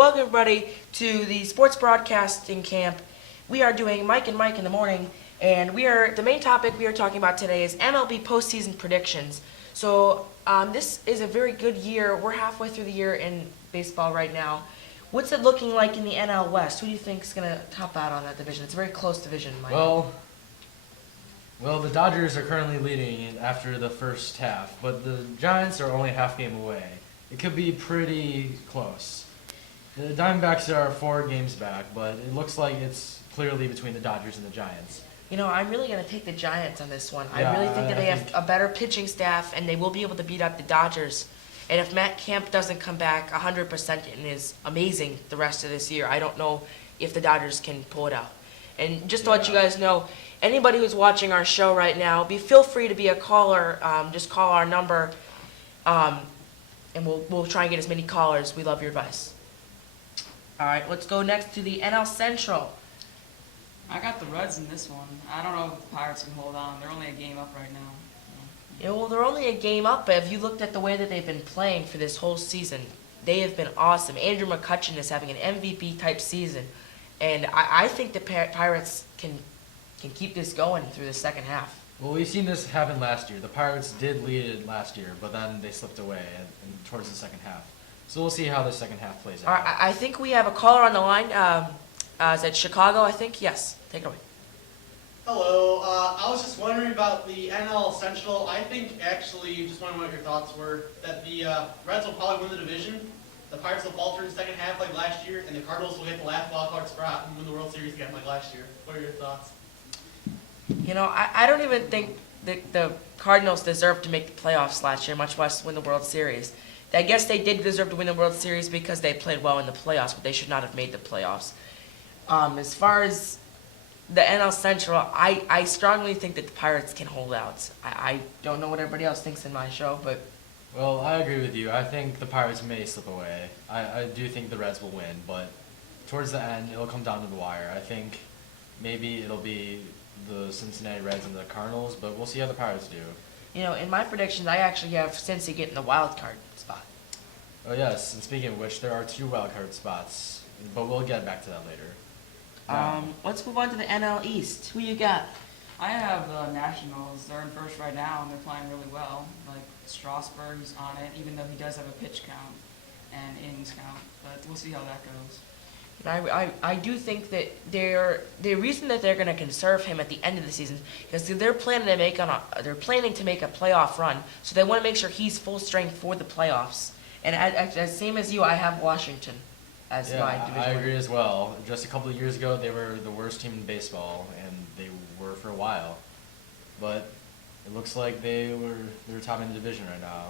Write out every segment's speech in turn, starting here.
Welcome everybody to the sports broadcasting camp. We are doing Mike and Mike in the morning, and the main topic we are talking about today is MLB postseason predictions. So this is a very good year. We're halfway through the year in baseball right now. What's it looking like in the NL West? Who do you think is going to top out on that division? It's a very close division, Mike. Well, the Dodgers are currently leading it after the first half, but the Giants are only a half game away. It could be pretty close. The Diamondbacks are 4 games back, but it looks like it's clearly between the Dodgers and the Giants. You know, I'm really going to take the Giants on this one. Yeah, I really think that they have a better pitching staff, and they will be able to beat up the Dodgers. And if Matt Kemp doesn't come back 100% and is amazing the rest of this year, I don't know if the Dodgers can pull it out. And just to let you guys know, anybody who's watching our show right now, feel free to be a caller. Just call our number, and we'll try and get as many callers. We love your advice. All right, let's go next to the NL Central. I got the Reds in this one. I don't know if the Pirates can hold on. They're only a game up right now. Yeah, well, they're only a game up, but if you looked at the way that they've been playing for this whole season, they have been awesome. Andrew McCutchen is having an MVP-type season, and I think the Pirates can keep this going through the second half. Well, we've seen this happen last year. The Pirates did lead it last year, but then they slipped away towards the second half. So we'll see how the second half plays out. All right, I think we have a caller on the line. Is that Chicago, I think? Yes, take it away. Hello, I was just wondering about the NL Central. I think actually, just wondering what your thoughts were, that the Reds will probably win the division, the Pirates will falter in the second half like last year, and the Cardinals will get the last wildcard spot and win the World Series again like last year. What are your thoughts? You know, I don't even think the Cardinals deserved to make the playoffs last year, much less win the World Series. I guess they did deserve to win the World Series because they played well in the playoffs, but they should not have made the playoffs. As far as the NL Central, I strongly think that the Pirates can hold out. I don't know what everybody else thinks in my show, but... Well, I agree with you. I think the Pirates may slip away. I do think the Reds will win, but towards the end, it'll come down to the wire. I think maybe it'll be the Cincinnati Reds and the Cardinals, but we'll see how the Pirates do. You know, in my predictions, I actually have Cincy getting the wild card spot. Oh, yes, and speaking of which, there are 2 wild card spots, but we'll get back to that later. Let's move on to the NL East. Who you got? I have the Nationals. They're in first right now, and they're playing really well. Like Strasburg's on it, even though he does have a pitch count and innings count. But we'll see how that goes. I do think that the reason that they're going to conserve him at the end of the season is they're planning to make a playoff run, so they want to make sure he's full strength for the playoffs. And as same as you, I have Washington as my division. I agree as well. Just a couple of years ago, they were the worst team in baseball, and they were for a while. But it looks like they're topping the division right now.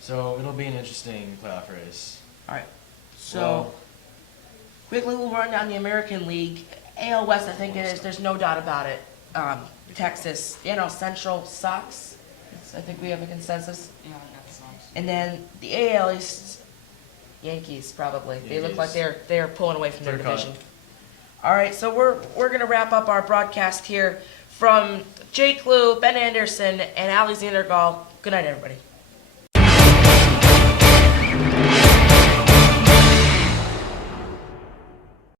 So it'll be an interesting playoff race. All right. So quickly, we'll run down the American League. AL West, I think there's no doubt about it. Texas, Central, Sox. I think we have a consensus. Yeah, I got the Sox. And then the AL East, Yankees probably. They look like they're pulling away from their division. All right, so we're gonna wrap up our broadcast here from Jake Lou, Ben Anderson, and Alexander Gall. Good night, everybody.